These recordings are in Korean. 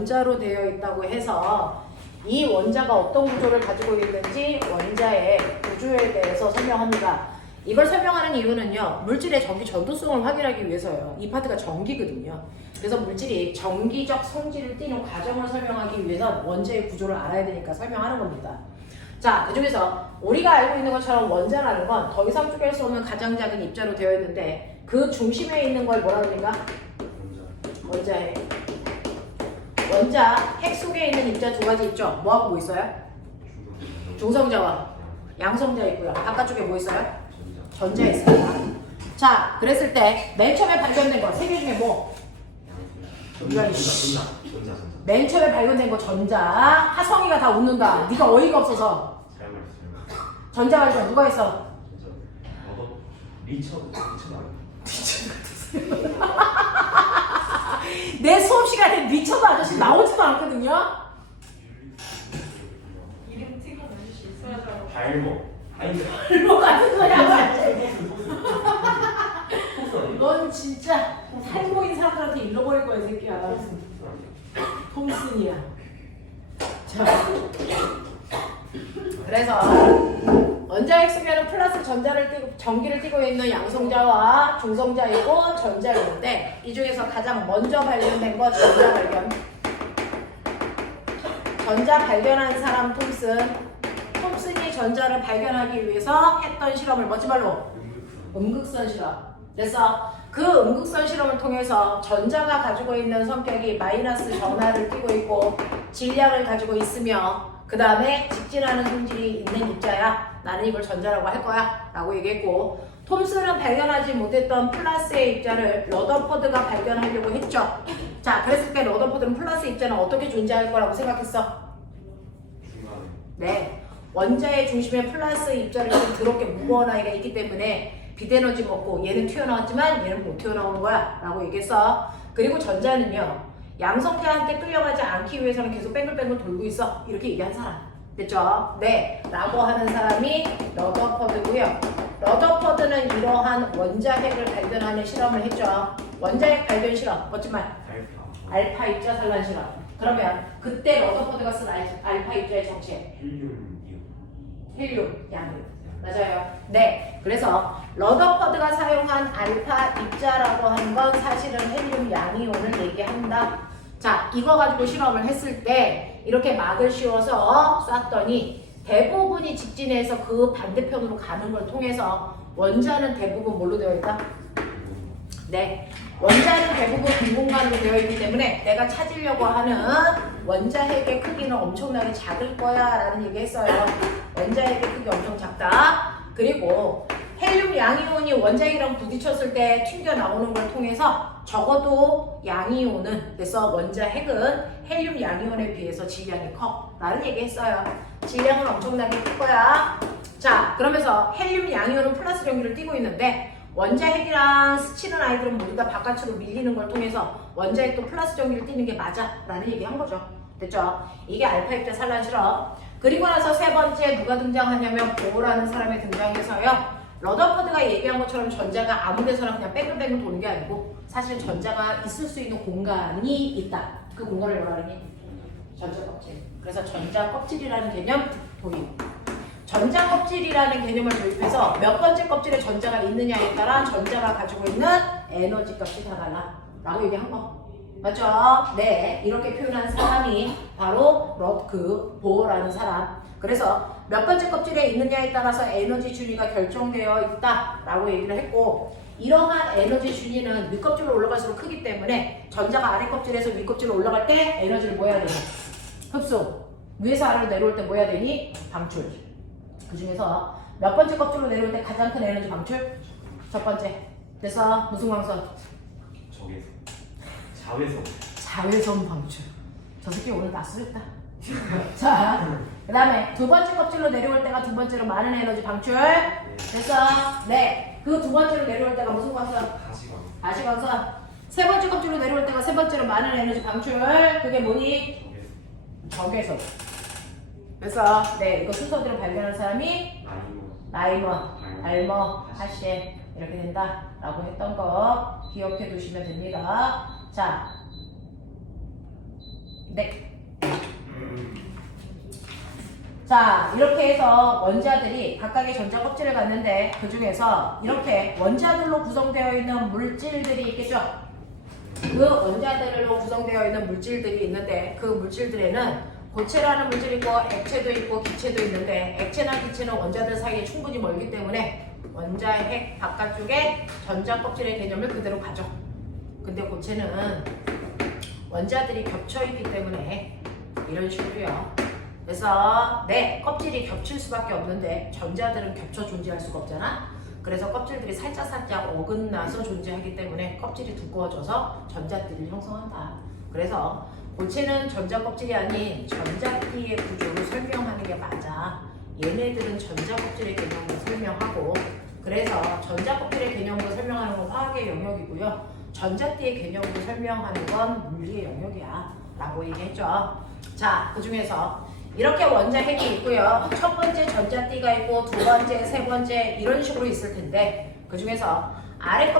원자로 되어 있다고 해서 이 원자가 어떤 구조를 가지고 있는지 원자의 구조에 대해서 설명합니다. 이걸 설명하는 이유는요, 물질의 전기 전도성을 확인하기 위해서요. 이 파트가 전기거든요. 그래서 물질이 전기적 성질을 띠는 과정을 설명하기 위해서 원자의 구조를 알아야 되니까 설명하는 겁니다. 자, 그 중에서 우리가 알고 있는 것처럼 원자라는 건 더 이상 쪼갤 수 없는 가장 작은 입자로 되어 있는데 그 중심에 있는 걸 뭐라 그러니까? 원자핵. 원자 핵 속에 있는 입자 두 가지 있죠? 뭐하고 뭐 있어요? 중성자와 양성자 있고요. 바깥쪽에 뭐 있어요? 전자 있습니다. 자, 그랬을 때 맨 처음에 발견된 거 세 개 중에 뭐? 맨 처음에 발견된 거 전자. 하성이가 다 웃는다. 네가 어이가 없어서. 전자 발견 누가 했어? 내 수업 시간에 리처드 아저씨 나오지도 않거든요. 이름 찍어 주실 수 있어요? 발목. 발목 같은 거야. 넌 진짜 살모인 사람들한테 잃어버릴 거야, 이 새끼야. 톰슨이야. 자, 그래서 원자핵 속에는 플러스 전기를 띠고 있는 양성자와 중성자이고 전자이는데 이 중에서 가장 먼저 발견된 거 전자 발견. 전자 발견한 사람 톰슨. 톰슨이 전자를 발견하기 위해서 했던 실험을 뭐지 말로? 음극선 실험. 그래서 그 음극선 실험을 통해서 전자가 가지고 있는 성격이 마이너스 전하를 띠고 있고 질량을 가지고 있으며 그 다음에 직진하는 성질이 있는 입자야. 나는 이걸 전자라고 할 거야 라고 얘기했고, 톰슨은 발견하지 못했던 플러스의 입자를 러더퍼드가 발견하려고 했죠. 자, 그랬을 때 러더퍼드는 플러스 입자는 어떻게 존재할 거라고 생각했어? 네, 원자의 중심에 플러스 입자를 좀 더럽게 무거운 아이가 있기 때문에 비대너지 먹고 얘는 튀어나왔지만 얘는 못 튀어나오는 거야 라고 얘기했어. 그리고 전자는요, 양성자한테 끌려가지 않기 위해서는 계속 뱅글뱅글 돌고 있어. 이렇게 얘기한 사람. 됐죠? 네. 라고 하는 사람이 러더퍼드고요. 러더퍼드는 이러한 원자핵을 발견하는 실험을 했죠. 원자핵 발견 실험. 멋진 말. 알파 입자 산란 실험. 그러면 그때 러더퍼드가 쓴 알파 입자의 정체. 헬륨, 양이온. 맞아요. 네. 그래서 러더퍼드가 사용한 알파 입자라고 하는 건 사실은 헬륨 양이온을 얘기한다. 자, 이거 가지고 실험을 했을 때 이렇게 막을 씌워서 쐈더니 대부분이 직진해서 그 반대편으로 가는 걸 통해서 원자는 대부분 뭘로 되어 있다? 네. 원자는 대부분 빈공간으로 되어 있기 때문에 내가 찾으려고 하는 원자핵의 크기는 엄청나게 작을 거야 라는 얘기 했어요. 원자핵의 크기 엄청 작다. 그리고 헬륨 양이온이 원자핵이랑 부딪혔을 때 튕겨 나오는 걸 통해서 적어도 양이온은, 그래서 원자핵은 헬륨 양이온에 비해서 질량이 커 라는 얘기 했어요. 질량은 엄청나게 클 거야. 자, 그러면서 헬륨 양이온은 플러스 전기를 띠고 있는데 원자핵이랑 스치는 아이들은 모두 다 바깥으로 밀리는 걸 통해서 원자핵도 플러스 전기를 띠는 게 맞아 라는 얘기 한 거죠. 됐죠? 이게 알파 입자 산란 실험. 그리고 나서 세 번째 누가 등장하냐면 보어라는 사람이 등장해서요, 러더퍼드가 얘기한 것처럼 전자가 아무 데서나 그냥 뺑글뺑글 도는 게 아니고 사실 전자가 있을 수 있는 공간이 있다. 그 공간을 뭐라 그러니? 전자 껍질. 그래서 전자 껍질이라는 개념 도입. 전자 껍질이라는 개념을 도입해서 몇 번째 껍질에 전자가 있느냐에 따라 전자가 가지고 있는 에너지 값이 다 달라 라고 얘기한 거. 맞죠? 네. 이렇게 표현한 사람이 바로 보어라는 사람. 그래서 몇 번째 껍질에 있느냐에 따라서 에너지 준위가 결정되어 있다 라고 얘기를 했고, 이러한 에너지 준위는 윗껍질로 올라갈수록 크기 때문에 전자가 아래 껍질에서 윗 껍질로 올라갈 때 에너지를 뭐 해야 되니? 흡수. 위에서 아래로 내려올 때 뭐 해야 되니? 방출. 그 중에서 몇 번째 껍질로 내려올 때 가장 큰 에너지 방출? 첫 번째. 그래서 무슨 광선? 자외선 방출. 저 새끼 오늘 다 쓰겠다. 자, 그 다음에 두 번째 껍질로 내려올 때가 두 번째로 많은 에너지 방출. 그래서 네, 그 두 번째로 내려올 때가 무슨 광선? 가시광선. 세 번째 껍질로 내려올 때가 세 번째로 많은 에너지 방출. 그게 뭐니? 적외선. 그래서 네, 이거 순서대로 발견한 사람이 라이먼, 발머, 하셰 이렇게 된다라고 했던 거 기억해 두시면 됩니다. 자, 네. 자, 이렇게 해서 원자들이 각각의 전자 껍질을 갖는데 그 중에서 이렇게 원자들로 구성되어 있는 물질들이 있겠죠. 그 원자들로 구성되어 있는 물질들이 있는데 그 물질들에는 고체라는 물질이 있고 액체도 있고 기체도 있는데 액체나 기체는 원자들 사이에 충분히 멀기 때문에 원자의 핵 바깥쪽에 전자 껍질의 개념을 그대로 가져. 근데 고체는 원자들이 겹쳐 있기 때문에 이런 식으로요. 그래서 네, 껍질이 겹칠 수밖에 없는데 전자들은 겹쳐 존재할 수가 없잖아. 그래서 껍질들이 살짝 어긋나서 존재하기 때문에 껍질이 두꺼워져서 전자띠를 형성한다. 그래서 고체는 전자 껍질이 아닌 전자띠의 구조를 설명하는 게 맞아. 얘네들은 전자 껍질의 개념을 설명하고, 그래서 전자 껍질의 개념으로 설명하는 건 화학의 영역이고요. 전자띠의 개념으로 설명하는 건 물리의 영역이야 라고 얘기했죠. 자, 그 중에서 이렇게 원자핵이 있고요. 첫 번째 전자띠가 있고 두 번째, 세 번째 이런 식으로 있을 텐데 그 중에서 아래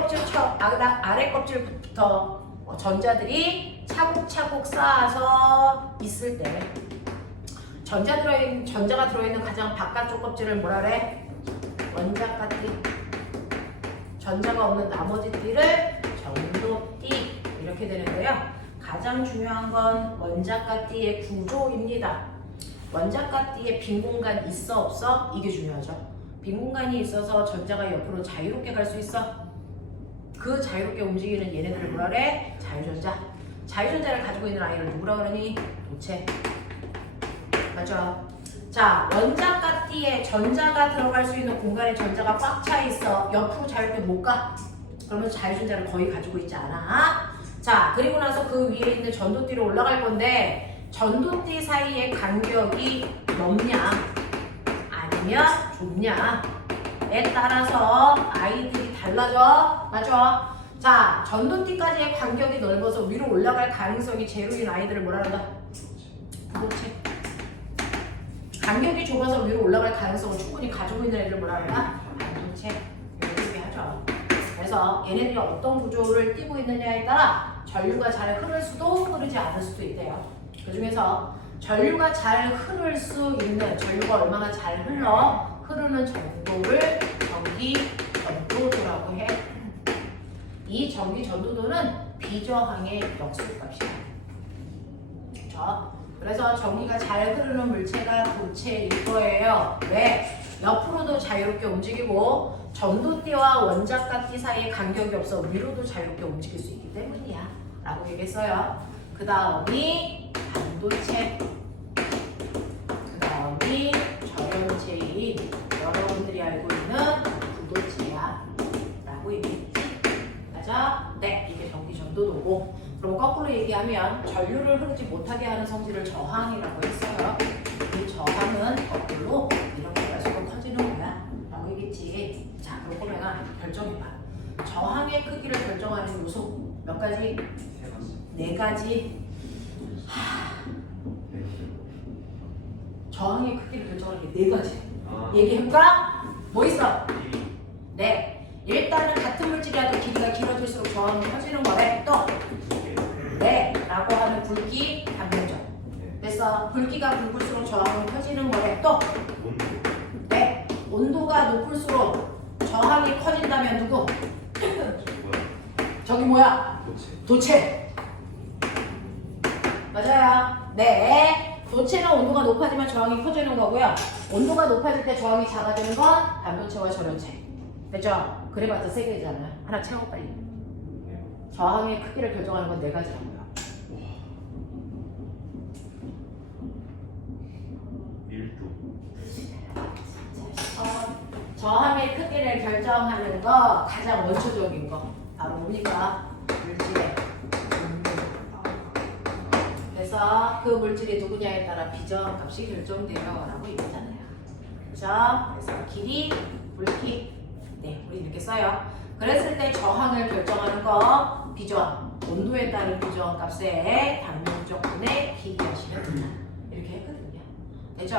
껍질부터 전자들이 차곡차곡 쌓아서 있을 때 전자가 들어있는 가장 바깥쪽 껍질을 뭐라 그래? 원자가띠. 전자가 없는 나머지 띠를 전도띠 이렇게 되는데요. 가장 중요한 건 원자가띠의 구조입니다. 원자가띠에 빈 공간 있어 없어? 이게 중요하죠. 빈 공간이 있어서 전자가 옆으로 자유롭게 갈 수 있어. 그 자유롭게 움직이는 얘네들을 뭐라 그래? 자유전자. 자유전자를 가지고 있는 아이를 누구라 그러니? 도체. 맞죠? 자, 원자가띠에 전자가 들어갈 수 있는 공간에 전자가 꽉 차 있어. 옆으로 자유롭게 못 가. 그러면 자유전자를 거의 가지고 있지 않아. 자, 그리고 나서 그 위에 있는 전도띠로 올라갈 건데 전도띠 사이의 간격이 넓냐 아니면 좁냐에 따라서 아이들이 달라져. 맞죠? 자, 전도띠까지의 간격이 넓어서 위로 올라갈 가능성이 제로인 아이들을 뭐라 한다? 부도체. 간격이 좁아서 위로 올라갈 가능성을 충분히 가지고 있는 애들을 뭐라 한다? 반도체. 이렇게 얘기하죠. 그래서 얘네들이 어떤 구조를 띠고 있느냐에 따라 전류가 잘 흐를 수도 흐르지 않을 수도 있대요. 그 중에서 전류가 잘 흐를 수 있는, 전류가 얼마나 잘 흐르는 정도를 전기 전도도라고 해. 이 전기 전도도는 비저항의 역수값이야. 그렇죠? 그래서 전기가 잘 흐르는 물체가 도체일 거예요. 왜? 옆으로도 자유롭게 움직이고 전도띠와 원자가띠 사이에 간격이 없어 위로도 자유롭게 움직일 수 있기 때문이야 라고 얘기했어요. 그 다음이 반도체, 그 다음이 절연체인 여러분들이 알고 있는 부도체야 라고 얘기했지. 맞아? 네, 이게 전기 전도도고. 그럼 거꾸로 얘기하면 전류를 흐르지 못하게 하는 성질을 저항이라고 했어요. 이 저항은 거꾸로 이렇게 갈수록 커지는 거야 라고 얘기했지. 자, 그럼 보면 결정해봐. 저항의 크기를 결정하는 요소 몇 가지? 네 가지. 저항의 크기를 결정하는 게 네 가지. 얘기해볼까? 뭐 있어? 네. 일단은 같은 물질이라도 길이가 길어질수록 저항이 커지는 거래. 또 네. 라고 하는 굵기, 단면적. 됐어. 굵기가 굵을수록 저항은 커지는 거래. 또 네. 온도가 높을수록 저항이 커진다면 누구? 저기 뭐야? 도체. 맞아요. 네. 도체는 온도가 높아지면 저항이 커지는 거고요. 온도가 높아질 때 저항이 작아지는 건 반도체와 절연체. 됐죠? 그래봤자 세 개잖아요. 하나 채워 빨리. 저항의 크기를 결정하는 건 네 가지라고요. 저항의 크기를 결정하는 거 가장 원초적인 거 바로 뭡니까? 물질의 그래서 그 물질이 누구냐에 따라 비저항 값이 결정돼요 라고 얘기하잖아요. 그렇죠? 그래서 길이, 굵기 네, 우리 이렇게 써요. 그랬을 때 저항을 결정하는 거 비저항, 온도에 따른 비저항 값에 단면적 분의 길이 하시면 된다. 이렇게 했거든요. 됐죠?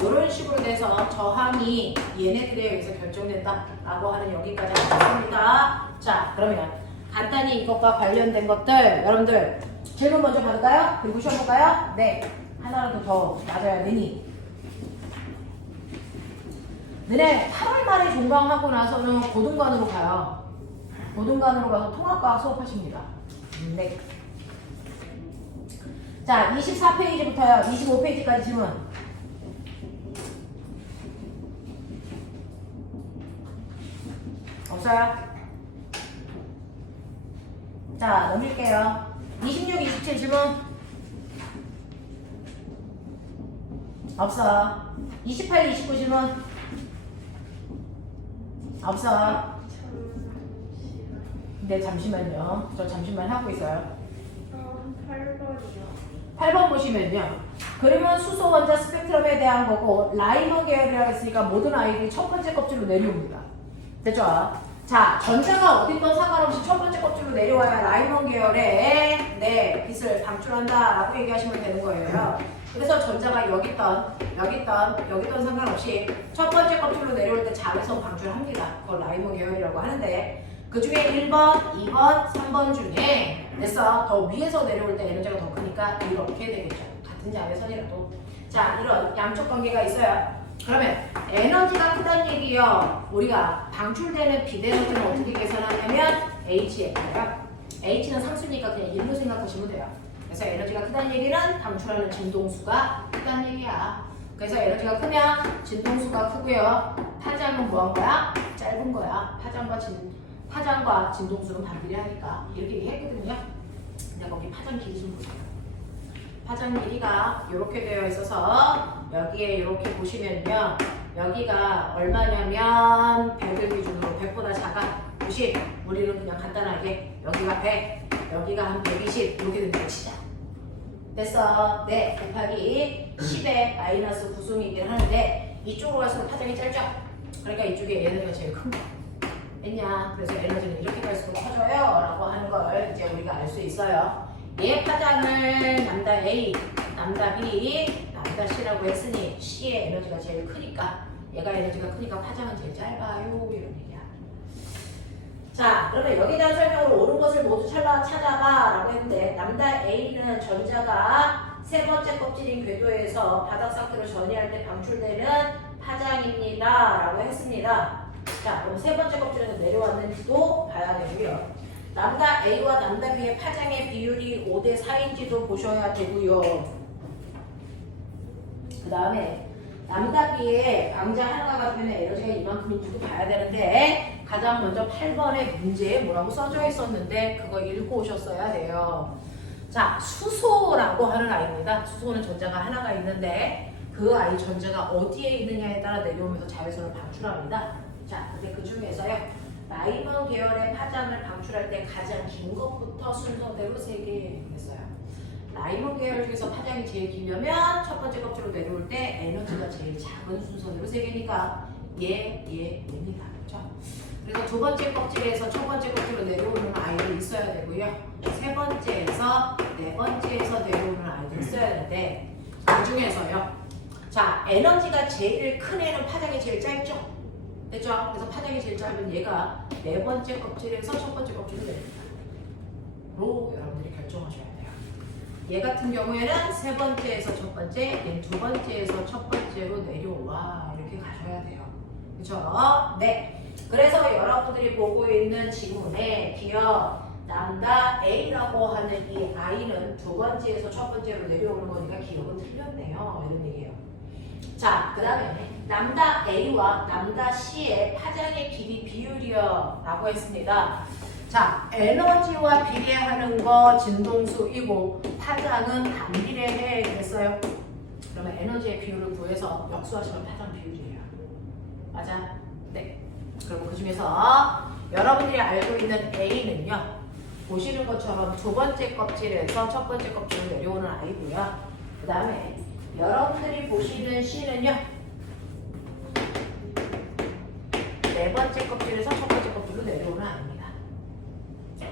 이런 식으로 돼서 저항이 얘네들에 의해서 결정된다 라고 하는 여기까지 하겠습니다. 자, 그러면 간단히 이것과 관련된 것들 여러분들 질문 먼저 받을까요? 그리고 시험 볼까요? 네. 하나라도 더 맞아야 되니. 너네 8월 말에 종강하고 나서는 고등관으로 가요. 고등관으로 가서 통합과학 수업하십니다. 네. 자, 24페이지부터요. 25페이지까지 질문. 없어요? 자, 넘길게요. 26, 27 질문. 없어. 28, 29 질문. 없어. 네, 잠시만요. 저 잠시만 하고 있어요. 8번이요. 8번 보시면요. 그러면 수소 원자 스펙트럼에 대한 거고 라이먼 계열이라고 했으니까 모든 아이들이 첫 번째 껍질로 내려옵니다. 됐죠? 자, 전자가 어딘건 상관없이 첫 번째 껍질로 내려와야 라이먼 계열의 네, 빛을 방출한다 라고 얘기하시면 되는 거예요. 그래서 전자가 여기 있던 상관없이 첫 번째 껍질로 내려올 때 자외선 방출합니다. 그걸 라이먼 계열이라고 하는데 그 중에 1번, 2번, 3번 중에 됐어. 더 위에서 내려올 때 에너지가 더 크니까 이렇게 되겠죠. 같은 자외선이라도. 자, 이런 양쪽 관계가 있어요. 그러면 에너지가 크다는 얘기요. 우리가 방출되는 빛에너지는 어떻게 계산하냐면 H예요. H는 상수니까 그냥 1로 생각하시면 돼요. 그래서 에너지가 크다는 얘기는 방출하는 진동수가 크다는 얘기야. 그래서 에너지가 크면 진동수가 크고요. 파장은 뭐한 거야? 짧은 거야. 파장과 진동수는 반비례 하니까 이렇게 얘기했거든요. 근데 거기 파장 길이 좀 보세요. 파장 길이가 이렇게 되어 있어서 여기에 이렇게 보시면요. 여기가 얼마냐면 100을 기준으로 100보다 작아 90. 우리는 그냥 간단하게 여기가 100, 여기가 한 120 이렇게 된다고 치자. 됐어. 네, 곱하기 10에 마이너스 9숨이긴 하는데 이쪽으로 갈수록 파장이 짧죠? 그러니까 이쪽에 에너지가 제일 큰 거. 했냐? 그래서 에너지는 이렇게 갈수록 커져요 라고 하는 걸 이제 우리가 알 수 있어요. 얘 파장을 남다 A, 남다 B, 남다 C라고 했으니 C의 에너지가 제일 크니까 얘가 에너지가 크니까 파장은 제일 짧아요 이런 얘기야. 자, 그러면 여기에 대한 설명으로 옳은 것을 모두 찾아봐 라고 했는데 남다 A는 전자가 세 번째 껍질인 궤도에서 바닥 상태로 전이할 때 방출되는 파장입니다 라고 했습니다. 자, 그럼 세 번째 껍질에서 내려왔는지도 봐야 되고요. 남다 A와 남다 B의 파장의 비율이 5대 4인지도 보셔야 되고요. 그 다음에 남다 B의 강자 하나가 가지고 있는 에너지가 이만큼인지도 봐야 되는데 가장 먼저 8번의 문제에 뭐라고 써져 있었는데 그거 읽고 오셨어야 돼요. 자, 수소라고 하는 아이입니다. 수소는 전자가 하나가 있는데 그 아이 전자가 어디에 있느냐에 따라 내려오면서 자외선을 방출합니다. 자, 근데 그 중에서요. 라이먼 계열의 파장을 방출할 때 가장 긴 것부터 순서대로 3개 했어요. 라이먼 계열 중에서 파장이 제일 길려면 첫 번째 껍질로 내려올 때 에너지가 제일 작은 순서대로 3개니까 얘입니다. 그렇죠? 그래서 두 번째 껍질에서 첫 번째 껍질로 내려오는 아이들 있어야 되고요. 세 번째에서 네 번째에서 내려오는 아이들 있어야 되는데 그 중에서요. 자, 에너지가 제일 큰 애는 파장이 제일 짧죠? 됐죠? 그래서 파장이 제일 짧은 얘가 네 번째 껍질에서 첫 번째 껍질로 내립니다. 로 여러분들이 결정하셔야 돼요. 얘 같은 경우에는 세 번째에서 첫 번째, 얘는 두 번째에서 첫 번째로 내려와 이렇게 가셔야 돼요. 그렇죠? 네. 그래서 여러분들이 보고 있는 지문에 기억 남다 A라고 하는 이 I는 두 번째에서 첫 번째로 내려오는 거니까 기억은 틀렸네요. 이런 얘기예요. 자, 그 다음에 남다 A와 남다 C의 파장의 길이 비율이요 라고 했습니다. 자, 에너지와 비례하는 거 진동수이고 파장은 반비례해 그랬어요. 그러면 에너지의 비율을 구해서 역수하시면 파장 비율이에요. 맞아? 네. 그리고 그 중에서 여러분들이 알고 있는 A는요. 보시는 것처럼 두 번째 껍질에서 첫 번째 껍질로 내려오는 아이고요. 그 다음에 여러분들이 보시는 C는요. 네 번째 껍질에서 첫 번째 껍질로 내려오는 아이입니다.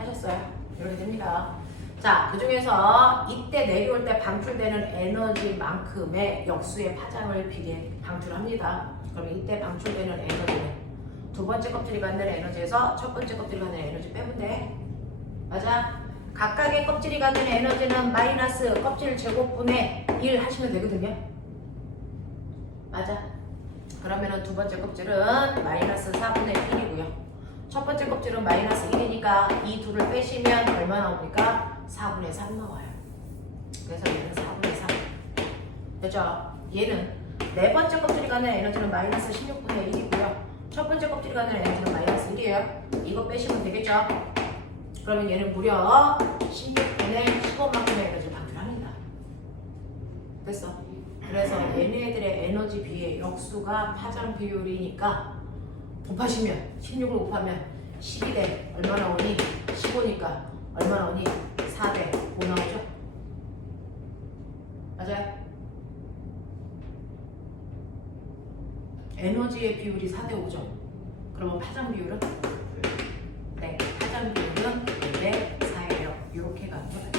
하셨어요? 이렇게 됩니다. 자, 그 중에서 이때 내려올 때 방출되는 에너지만큼의 역수의 파장을 비례 방출합니다. 그럼 이때 방출되는 에너지는 두 번째 껍질이 갖는 에너지에서 첫 번째 껍질이 갖는 에너지 빼면 돼. 맞아? 각각의 껍질이 가진 에너지는 마이너스 껍질 제곱분의 1 하시면 되거든요. 맞아. 그러면은 두 번째 껍질은 마이너스 4분의 1이고요. 첫 번째 껍질은 마이너스 1이니까 이 둘을 빼시면 얼마 나옵니까? 4분의 3 나와요. 그래서 얘는 4분의 3. 됐죠? 얘는 네 번째 껍질이 가는 에너지는 마이너스 16분의 1이고요. 첫 번째 껍질이 가는 에너지는 마이너스 1이에요. 이거 빼시면 되겠죠? 그러면 얘는 무려 16분의 15만큼의 에너지를 방출합니다. 됐어? 그래서 얘네들의 에너지 비의 역수가 파장 비율이니까 곱하시면 16을 곱하면 12대 얼마 나오니? 15니까 얼마 나오니? 4대 5 나오죠? 맞아요? 에너지의 비율이 4대 5죠? 그러면 파장 비율은? 네, 파장 비율은 1대 4예요. 이렇게 가는 거예요.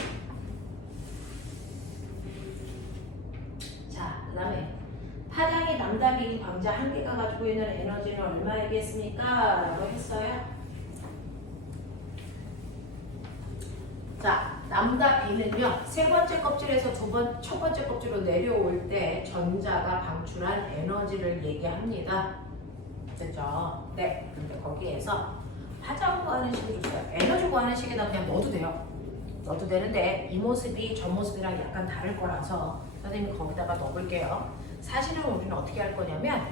자, 그 다음에 파장이 남다비 광자 한 개가 가지고 있는 에너지는 얼마이겠습니까? 라고 했어요. 자, 남다 B는요, 세 번째 껍질에서 첫 번째 껍질로 내려올 때 전자가 방출한 에너지를 얘기합니다. 됐죠? 네. 근데 거기에서 파장 구하는 식을 줬어요. 에너지 구하는 식에다 그냥 넣어도 돼요. 넣어도 되는데 이 모습이 저 모습이랑 약간 다를 거라서 선생님이 거기다가 넣어볼게요. 사실은 우리는 어떻게 할 거냐면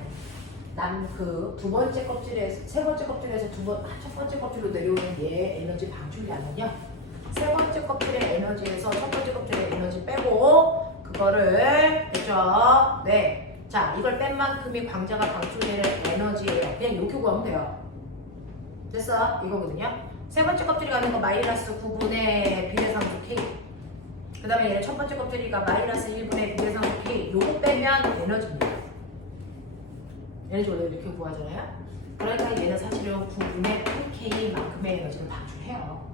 두 번째 껍질에서 세 번째 껍질에서 첫 번째 껍질로 내려오는 얘 에너지 방출량은요. 세 번째 껍질의 에너지에서 첫 번째 껍질의 에너지 빼고 그거를 됐죠? 네. 자, 이걸 뺀 만큼이 광자가 방출되는 에너지예요. 그냥 이렇게 구하면 돼요. 됐어? 이거거든요. 세 번째 껍질이 가는 거 마이너스 9분의 비례상수 K. 그 다음에 얘는 첫 번째 껍질이가 마이너스 1분의 비례상수 K. 요거 빼면 에너지입니다. 에너지 원래 이렇게 구하잖아요. 그러니까 얘는 사실은 9분의 8K만큼의 에너지를 방출해요.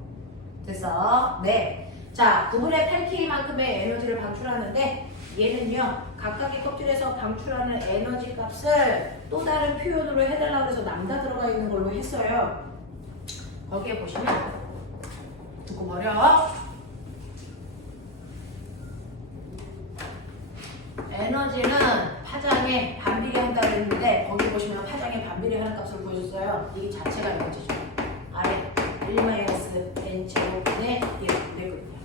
됐어? 네. 자, 9분의 8K만큼의 에너지를 방출하는데 얘는요, 각각의 껍질에서 방출하는 에너지 값을 또 다른 표현으로 해달라고 해서 남다 들어가 있는 걸로 했어요. 거기에 보시면 두고 버려. 에너지는 파장에 반비례한다고 했는데 거기 보시면 파장에 반비례하는 값을 보여줬어요. 이게 자체가 에너지죠. 아래 1-n 제곱분의 1 되거든요.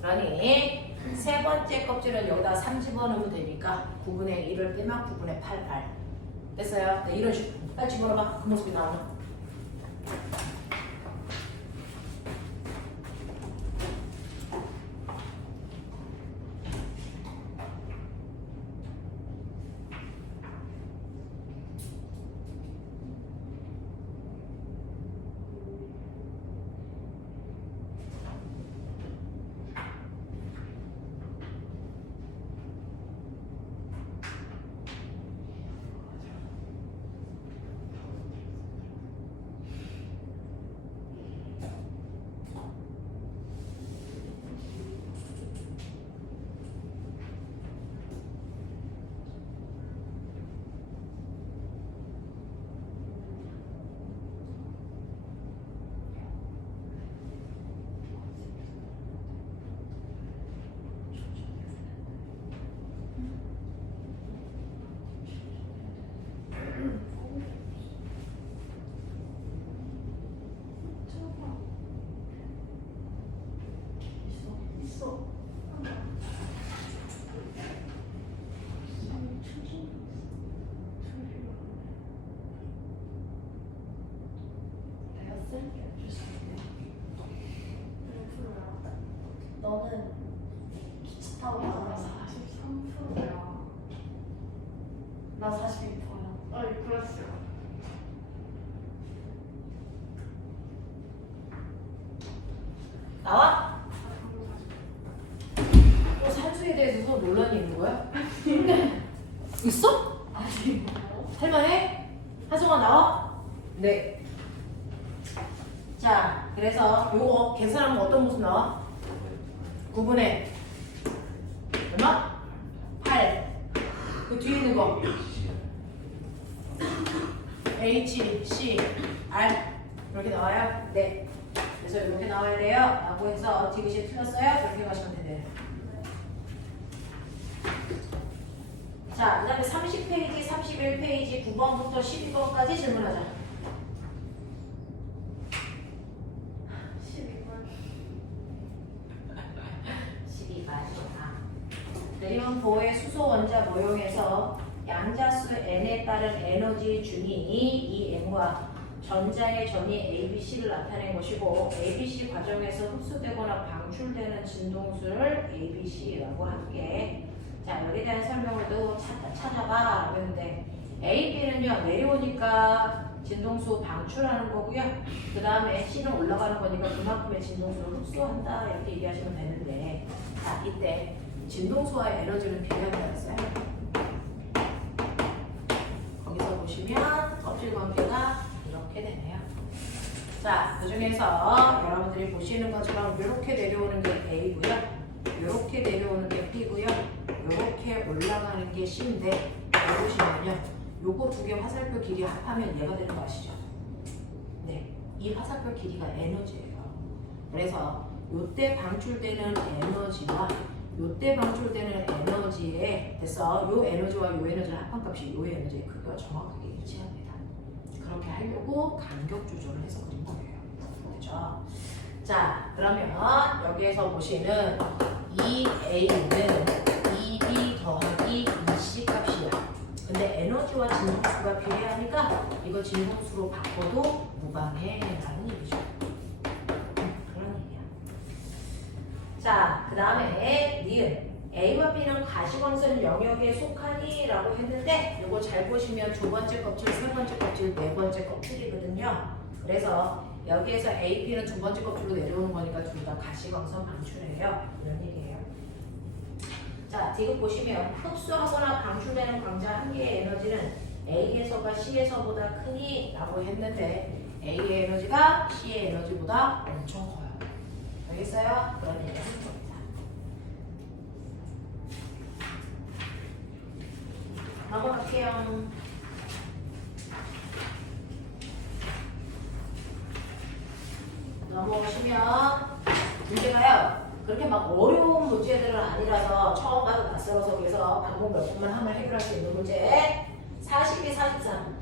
그러니 세 번째 껍질은 여기다 3 집어넣으면 되니까 9분의 1을 빼면 9분의 8 됐어요? 네, 이런 식으로 빨리 집어넣어봐. 그 모습이 나오는. 너는 기차 타고 가잖아. 43%야. 나 42%야. 아니, 그랬어요. 나와? 또 산수에 대해서 논란이 있는 거야? 있어? 아니, 할만해? 하성아 나와? 네. 자, 그래서 요거 계산하면 어떤 모습 나와? 9분의 얼마? 8. 그 뒤에 있는 거 H, C, R 이렇게 나와요? 네. 그래서 이렇게 나와야 돼요. 라고 해서 디귿이 틀렸어요. 이렇게 가시면 돼요. 자, 그 다음에 30페이지, 31페이지, 9번부터 12번까지 질문하자. 12번이야. 내리면 보의 수소 원자 모형에서 양자수 n에 따른 에너지 준이 이 m과 전자의 전이 ABC를 나타낸 것이고 ABC 과정에서 흡수되거나 방출되는 진동수를 ABC라고 할게. 자, 여기에 대한 설명을도 찾아봐. 그랬는데 A, B는요 내려오니까 진동수 방출하는 거고요. 그 다음에 C는 올라가는 거니까 그만큼의 진동수를 흡수한다 이렇게 얘기하시면 되는데, 자 이때 진동수와의 에너지는 비례한다 했어요. 거기서 보시면 껍질 관계가 이렇게 되네요. 자, 그 중에서 여러분들이 보시는 것처럼 이렇게 내려오는 게 A고요. 이렇게 내려오는 게 B고요. 이렇게 올라가는 게 C인데, 보시면요. 요거 두 개 화살표 길이 합하면 얘가 되는 거 아시죠? 네. 이 화살표 길이가 에너지예요. 그래서 요때 방출되는 에너지와 요때 방출되는 에너지에 됐어. 요 에너지와 요 에너지의 합한값이 요 에너지의 크기와 정확하게 일치합니다. 그렇게 하려고 간격 조절을 해서 그린 거예요. 그렇죠? 자, 그러면 여기에서 보시는 이 A는 2B 더하기 2C 값이야. 근데 에너지와 진동수가 비례하니까 이거 진동수로 바꿔도 무방해 라는 얘기죠. 그런 얘기야. 자, 그 다음에 니은 A와 B는 가시광선 영역에 속하니? 라고 했는데 이거 잘 보시면 두 번째 껍질, 세 번째 껍질, 네 번째 껍질이거든요. 그래서 여기에서 A, B는 두 번째 껍질로 내려오는 거니까 둘 다 가시광선 방출이에요. 이런 얘기예요. 자, 지금 보시면 흡수하거나 방출되는 광자 한 개의 에너지는 A에서가 C에서보다 크니? 라고 했는데 A의 에너지가 C의 에너지보다 엄청 커요. 알겠어요? 그런 얘기를 하는 겁니다. 넘어갈게요. 넘어오시면 문제가요. 그렇게 막 어려운 문제들은 아니라서 처음 봐도 낯설어서 그래서 방법 몇 번만 하면 해결할 수 있는 문제. 42, 43.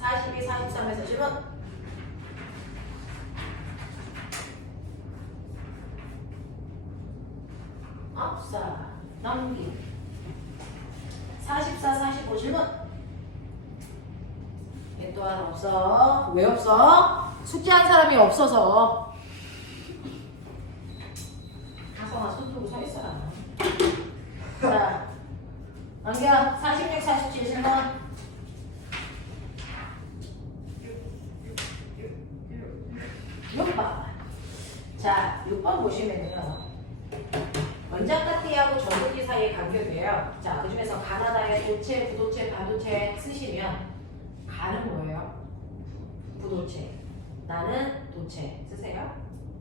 42, 43에서 질문. 없어. 넘기. 44, 45 질문. 얘 또한 없어. 왜 없어? 숙제한 사람이 없어서. 가성아 손 들고 서 있어라. 자, 넘겨. 46, 47 질문. 6번. 자, 6번 보시면요. 원자가티하고 전도기 사이의 간격이에요. 자, 그 중에서 가나다의 도체, 부도체, 반도체 쓰시면 가는 뭐예요? 부도체. 나는 도체 쓰세요.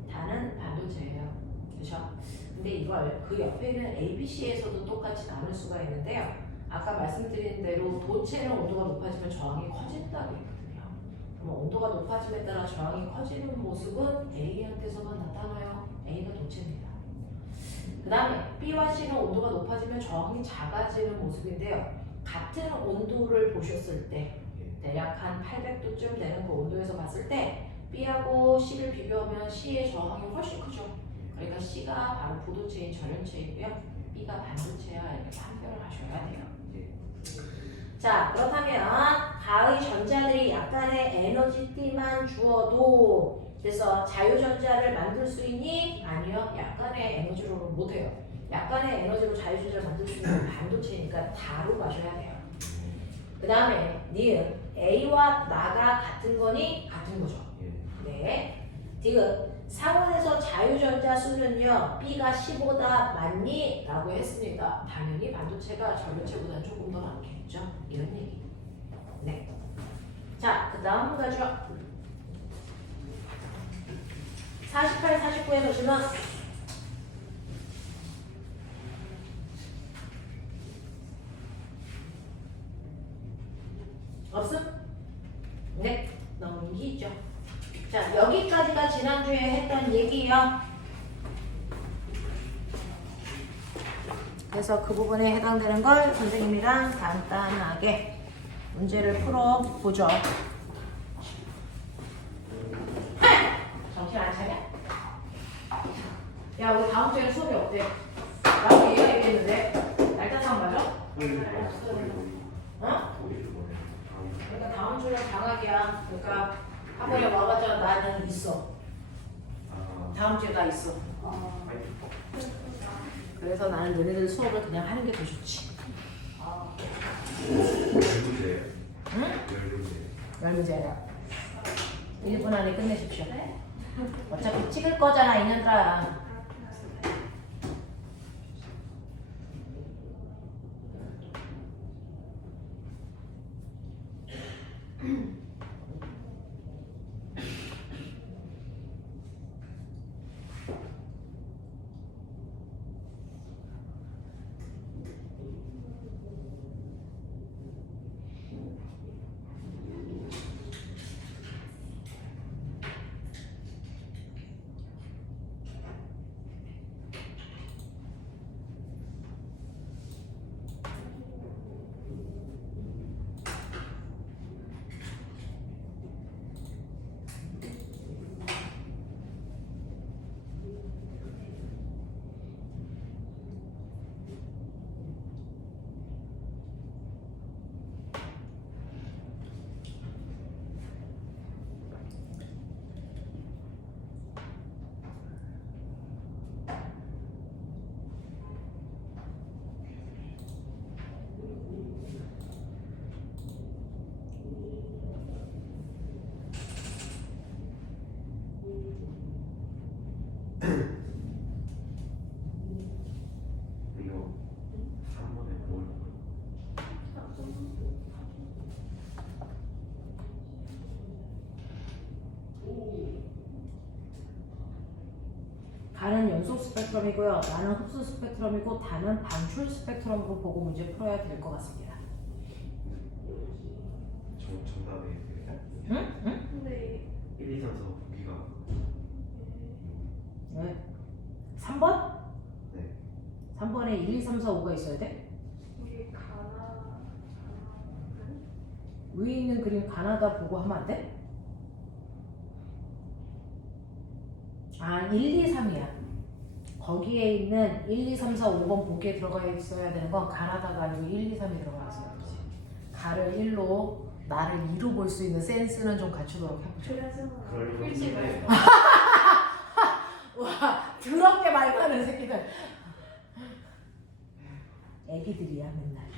다는 반도체예요. 그렇죠? 근데 이걸 그 옆에 있는 ABC에서도 똑같이 나눌 수가 있는데요. 아까 말씀드린 대로 도체는 온도가 높아지면 저항이 커진다고 했거든요. 그럼 온도가 높아짐에 따라 저항이 커지는 모습은 A한테서만 나타나요. A가 도체입니다. 그 다음에 B와 C는 온도가 높아지면 저항이 작아지는 모습인데요. 같은 온도를 보셨을 때 대략 한 800도쯤 되는 그 온도에서 봤을 때 B하고 C를 비교하면 C의 저항이 훨씬 크죠. 그러니까 C가 바로 부도체인 전연체이고요. B가 반도체야. 이렇게 판별을 하셔야 돼요. 자, 그렇다면 가의 전자들이 약간의 에너지띠만 주어도 그래서 자유전자를 만들 수 있니? 아니요. 약간의 에너지로는 못해요. 약간의 에너지로 자유전자를 만들 수 있는 반도체니까 다로 가셔야 돼요. 그 다음에 니은 A와 나가 같은 거니? 같은 거죠. 네. 지금 상온에서 자유전자 수는요 B가 C보다 많니? 라고 했습니다. 당연히 반도체가 전도체보다 조금 더 많겠죠. 이런 얘기. 네. 자, 그 다음 가죠. 48, 49에서 질문. 없음? 네. 자, 여기까지가 지난주에 했던 얘기예요. 그래서 그 부분에 해당되는 걸 선생님이랑 간단하게 문제를 풀어보죠. 정신 안 차려? 야, 우리 다음 주에는 수업이 없대. 라고 얘가 얘기했는데 날짜상 맞아? 어? 그러니까 다음 주는 방학이야. 그러니까 학원에 와가지고 나는 있어. 다음 주에 나 있어. 그래서 나는 너네들 수업을 그냥 하는 게 더 좋지. 응? 10문제야. 1분 안에 끝내십시오. 어차피 찍을 거잖아, 이년들아. 이거 3번에 뭘 가는 연속 스펙트럼이고요. 나는 흡수 스펙트럼이고 다는 방출 스펙트럼으로 보고 문제 풀어야 될 것 같습니다. 정답이 응? 응? 근데 1, 2, 3, 4 보기가 네. 3번? 네 3번에 1, 2, 3, 4, 5가 있어야 돼? 이게 가나 위에 있는 그림 가나다 보고 하면 안 돼? 아, 1, 2, 3이야. 거기에 있는 1, 2, 3, 4, 5번 보기에 들어가 있어야 되는 건 가나다가 아니고 1, 2, 3이 들어가 있어야 되지. 가를 1로 나를 2로 볼 수 있는 센스는 좀 갖추도록 해보죠. 그래서 그러려고 풀지 했는데 와, 더럽게 말하는 새끼들. 애기들이야 맨날.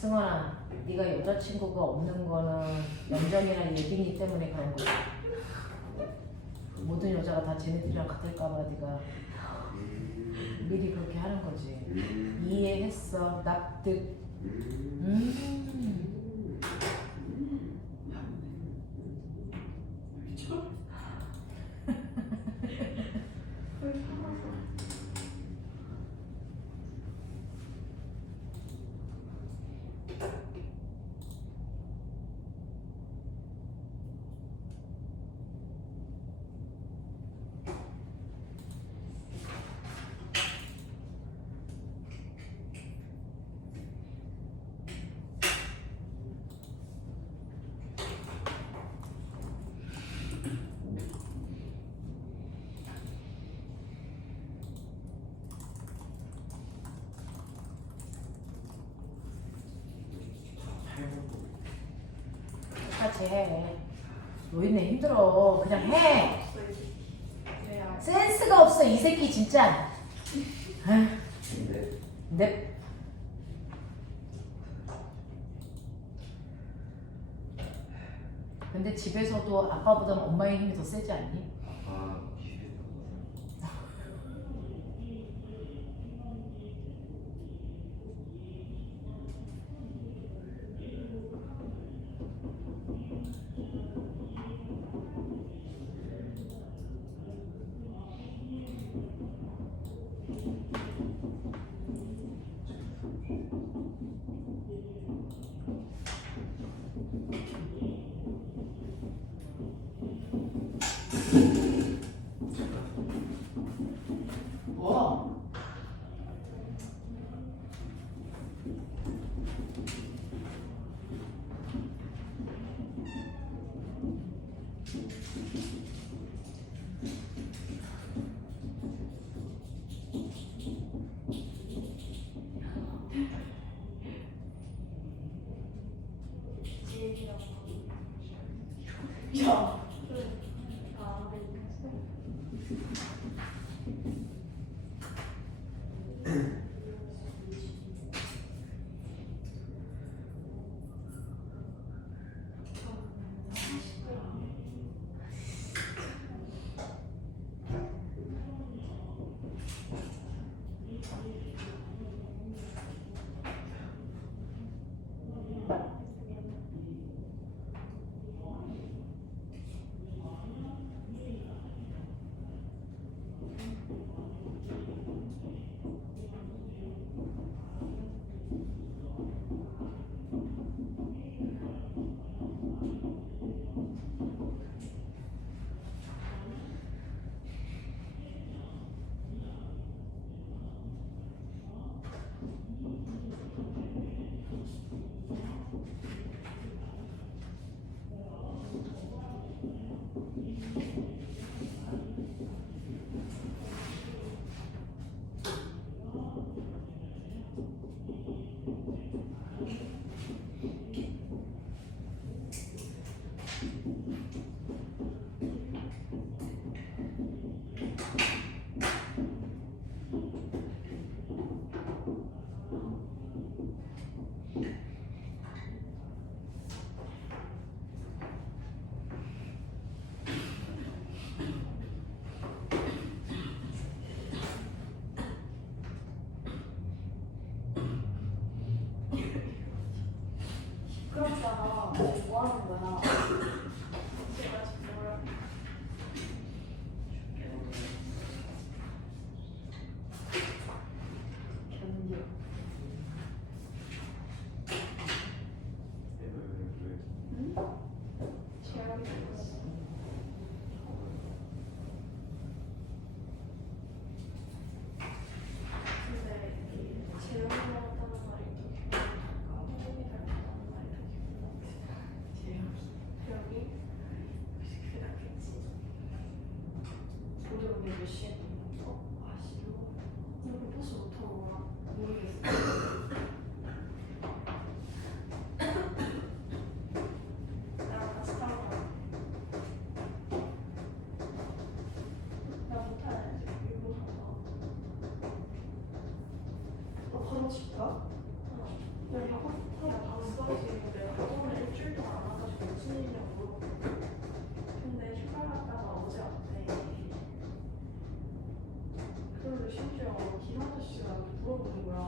승원아, 네가 여자친구가 없는 거는 연정이나 예빈이 때문에 그런 거야. 모든 여자가 다 쟤네들이랑 같을까봐 네가 미리 그렇게 하는 거지. 이해했어. 납득. 똑같이 해. 노인네 힘들어. 그냥 해. 센스가 없어 이 새끼 진짜. 아휴. 네. 근데 집에서도 아빠보다 엄마의 힘이 더 세지 않니? 아빠 지혜기라고. 야, 아, 네. 시끄럽잖아. 뭐 하는 거야? 제가 지금 뭐라 견뎌. 제약이 있어. 근데 이 제약이라고 하는 말이 좀 한국이 닮았다는 말이 좀 제약이 그게 낫겠지. 우리 오늘 몇 시에 끝났어? 아씨 이거 버스 못 타고 와. 모르겠어. 나랑 같이 타고 가. 나못 타야지. 일본 가서. 너 가고 싶다? 야, 봤어. 지금 내가 학원을 일주일 동안 안 와가지고 무슨 일이냐고 물어봤거든. 근데 휴가 갔다가 어제 왔대. 그리고 심지어 김 아저씨가 이렇게 물어보는 거야.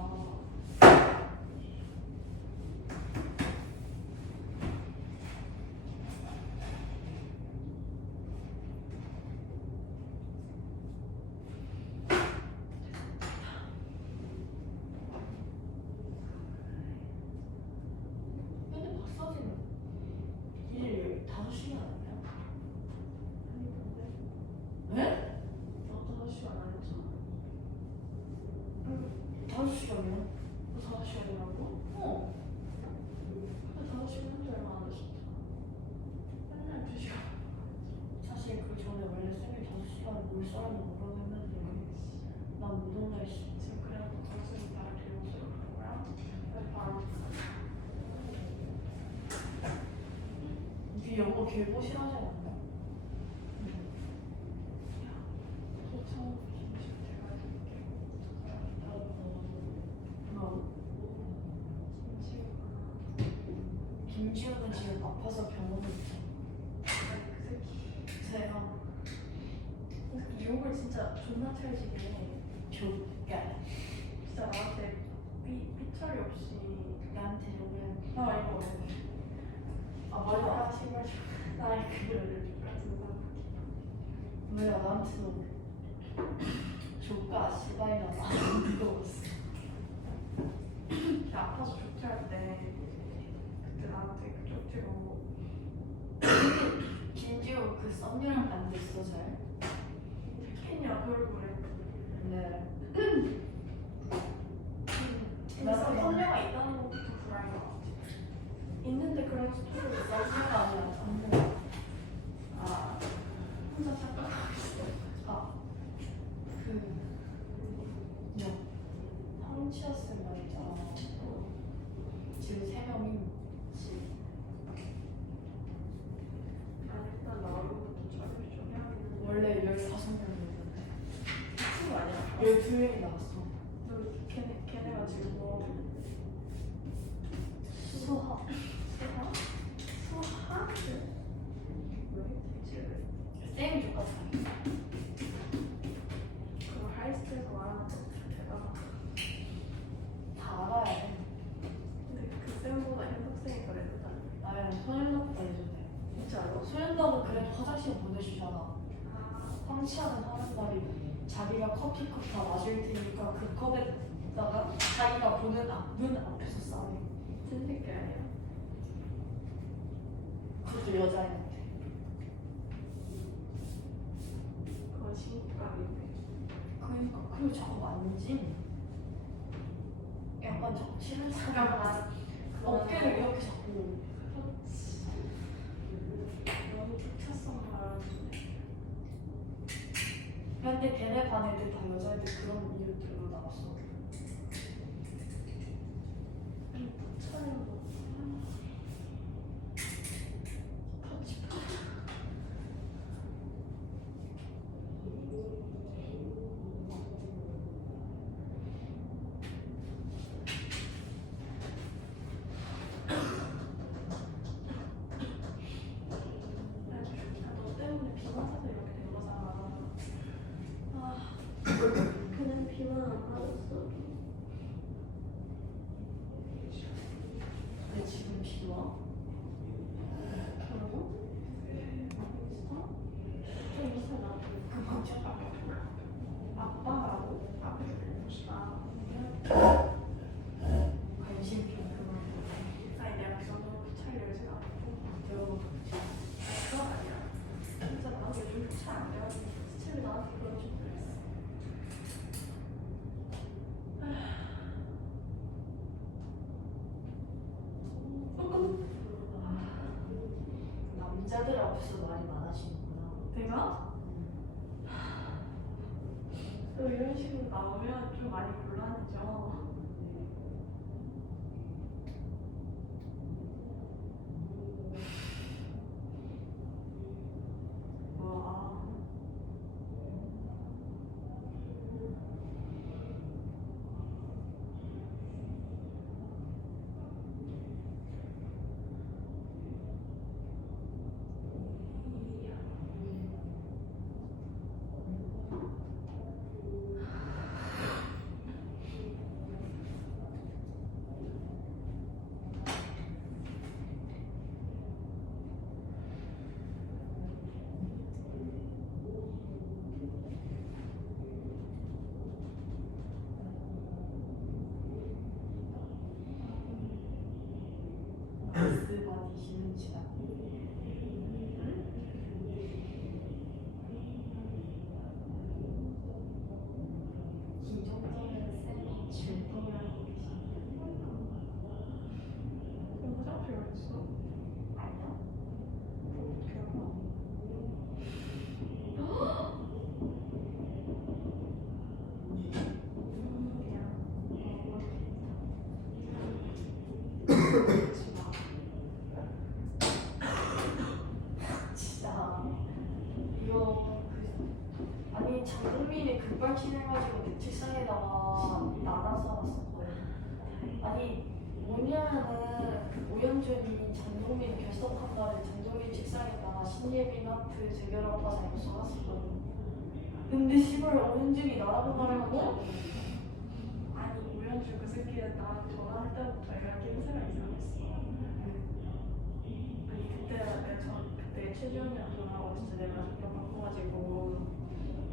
근데 박사진 일 5시간 아니야? 아니 근데 왜? 너 5시간 안 했잖아. 5시간이야? 너 5시간이라고? 어. 근데 5시간 한지 얼마 안 됐었잖아. 맨날 2시간. 사실 그 전에 원래 쌤이 5시간 올 사람이 뭐라고 했는데 난 못 온다 했어. 지금 그래갖고 정수이 나를 데리고 그런 거야? 그래서 바로 네 영어 개보신하지 않나? 도청 김치 제가 해줄게. 뭐? 김치가 김지우는 지금 아파서 병원에 있어. 아니 그 새끼 제가 욕을 진짜 존나 찰지게 해. 족가 진짜 나한테 삐처리 없이 나한테 오면 나 이거 아 맞아. 신발 좀 나의 그거를 같은 거. 왜 나한테도 족가 씨발이나 나한테 물어봤어. 걔 아파서 조퇴할 때 그때 나한테 그 조퇴로 김지우 그 썸네일 만들었어 잘? 했냐 그 얼굴에. 네. 나는 선녀가 있다는 것부터 불안한 것 같아. 있는데 그런 스토리를 썸네일가 아니라 썸네일. 아 그래도 화장실 보내주잖아. 황치하는 사람들이 자기가 커피컵 다 마실 테니까 그 컵에다가 자기가 보는 문 앞에서 싸워. 진짜 아니야. 그것도 여자애한테. 그건 친구감인데. 그러니까 그걸 자꾸 만지. 약간 자꾸 싫은 사람 어깨를 이렇게 자꾸. 너무 특차성 말하는데. 근데 걔네 반 애들 다 여자애들 그런 이유 들고 나왔어. 차이가 뭐. 너 때문에 비만 사서 이렇게 된 거잖아. 그냥 비만 안 맞았어. 근데 지금 비 와? 그러고? 있어? 좀 있어 나. 그만 좀 아빠라고? 아, 관심 좀 그만. 아니 내가 너무 잘 열지가 않고. 배워도 그건 아니야. 진짜 나도 요즘 잘안 돼가지고 스치를 나한테 그런 식으로 했어. 남자들 앞에서 말이 많아지는구나. 내가? 또 이런 식으로 나오면 좀 많이 곤란해져. 와. 그 많이 쉬는 시간. 김정정은 쌤이 질동을 하고 계시네. 그럼 화장실 어딨어? 아니요? 어떻게 알아? 진짜 이거 아니 장동민이 급발진해가지고 내 책상에다가 나눠서 놨었거든. 아니 뭐냐면은 오현준이 장동민 결석한 날에 장동민 책상에다가 신예빈 하트 재결 오빠 잘못 써놨었거든. 근데 씨발 오현준이 나라고 말하고 아니 우연줄 그 새끼는 나한테 전화할 때부터 애가 낌새가 이상했어. 아니 그때 최지원이랑 전화하고 진짜 내가 좀 바꿔가지고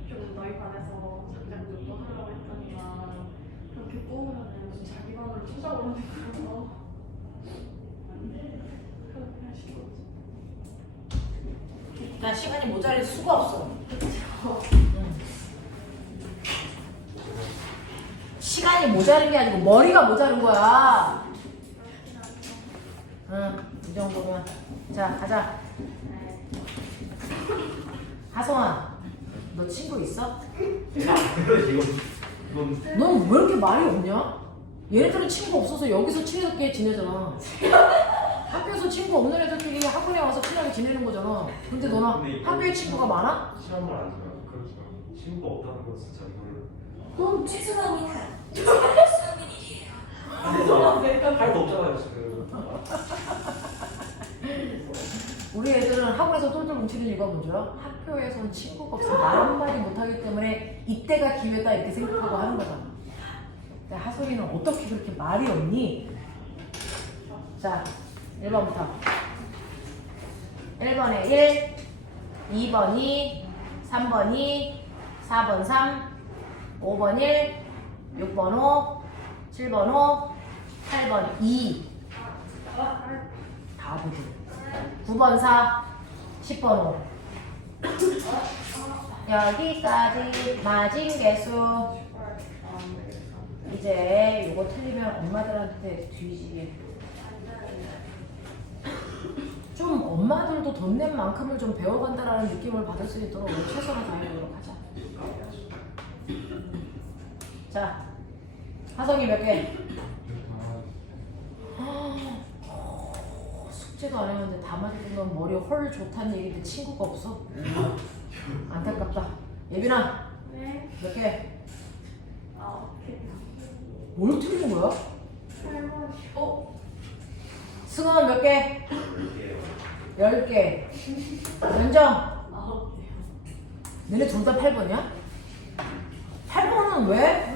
좀 너희 반에서 장장 좀 하려고 했더니만 그렇게 뽑으면은 무슨 자기 반으로 찾아오는 거라서 그냥 싫었지. 나 시간이 모자랄 수가 없어. 시간이 모자른 게 아니고 머리가 모자른 거야. 응, 이 정도면. 자, 가자. 하성아, 너 친구 있어? 이건 넌 왜 이렇게 말이 없냐? 얘네들은 친구 없어서 여기서 친하게 지내잖아. 학교에서 친구 없는 애들끼리 학원에 와서 친하게 지내는 거잖아. 근데 너는 학교에 친구가 많아? 시험을 안 줘요. 그렇죠. 친구가 없다는 건 진짜 이거는 넌 죄송합니다. 할거 없잖아요 지금. 우리 애들은 학원에서 똘똘 뭉치는 이유가 뭔지 알아? 학교에서는 친구가 없어 말 한마디 못하기 때문에 이때가 기회다 이렇게 생각하고 하는 거잖아. 근데 하솔이는 어떻게 그렇게 말이 없니? 자, 1번부터 1번에 1 2번 2, 3번 2, 4번 3, 5번 1, 6번 5, 7번 5, 8번 2. 바보들. 9번 4, 10번 5. 여기까지 맞은 개수. 이제 이거 틀리면 엄마들한테 뒤지게. 좀 엄마들도 돈 낸 만큼을 좀 배워간다라는 느낌을 받을 수 있도록 우리 최선을 다해보도록 하자. 자, 하성이 몇 개? 숙제도 안 했는데 다 맞으면 머리 헐 좋다는 얘기인데 친구가 없어? 안타깝다. 예빈아, 네. 몇 개? 오케이. 뭘 틀린 거야? 8번. 승원 몇 개? 10개. 연정, 9개. 너네 둘 다 8번이야? 8번은 왜?